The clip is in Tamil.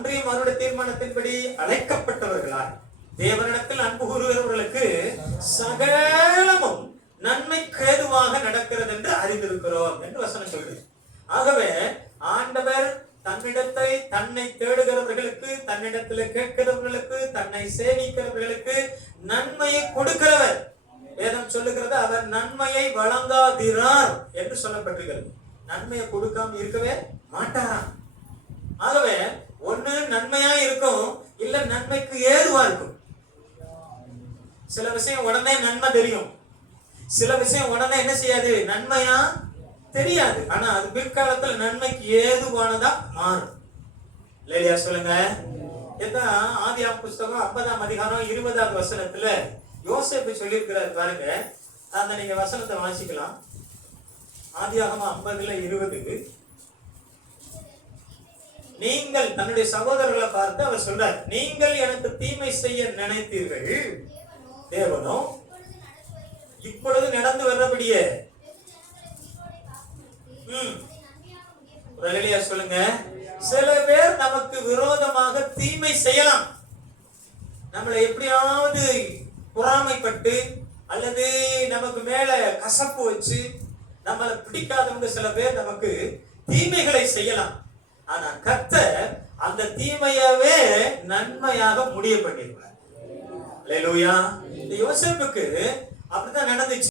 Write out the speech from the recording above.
அன்றைய மறுட தீர்மானத்தின்படி அழைக்கப்பட்டவர்களாய் தேவனிடத்தில் அன்பு கூறுகிறவர்களுக்கு சகலமும் நன்மைக்கு ஏதுவாக நடக்கிறது என்று அறிந்திருக்கிறோம் என்று வசனம் சொல்றது. ஆகவே ஆண்டவர் தன்னிடத்தை தன்னை தேடுகிறவர்களுக்கு, தன்னிடத்தில் கேட்கிறவர்களுக்கு, தன்னை சேவிக்கிறவர்களுக்கு நன்மையை கொடுக்கிறவர். வேதம் சொல்லுகிறது அவர் நன்மையை வழங்காதிரார் என்று சொல்லப்பட்டிருக்கிறது. நன்மையை கொடுக்காம இருக்கவே மாட்டாராம். ஆகவே ஒண்ணு நன்மையா இருக்கும், இல்ல நன்மைக்கு ஏதுவா இருக்கும். சில விஷயம் உடனே நன்மை தெரியும், சில விஷயம் உடனே என்ன செய்யாது, நன்மையா தெரியாது. ஆனா அது பிற்காலத்துல நன்மைக்கு ஏதுவானதா மாறும். இல்லையா சொல்லுங்க. ஆதியாகம புஸ்தகம் 50ஆம் அதிகாரம் 20வது வசனத்துல யோசேப்பு சொல்லியிருக்கிறார் பாருங்க. அந்த நீங்க வசனத்தை வாசிக்கலாம். ஆதியாகமம் 50:20. நீங்கள் தன்னுடைய சகோதரர்களை பார்த்து அவர் சொல்றார், நீங்கள் எனக்கு தீமை செய்ய நினைத்தீர்கள், தேவனோ இப்பொழுது நடந்து வர்றபடியே. சொல்லுங்க. சில பேர் நமக்கு விரோதமாக தீமை செய்யலாம். நம்மளை எப்படியாவது பொறாமைப்பட்டு அல்லது நமக்கு மேல கசப்பு வச்சு நம்மளை பிடிக்காதவங்க சில பேர் நமக்கு தீமைகளை செய்யலாம். ஆனா கர்த்தர் அந்த தீமையவே நன்மையாக முடிய பண்ணிருக்கிறார். அல்லேலூயா. இந்த யோசேப்புக்கு அப்படித்தான் நடந்துச்சு.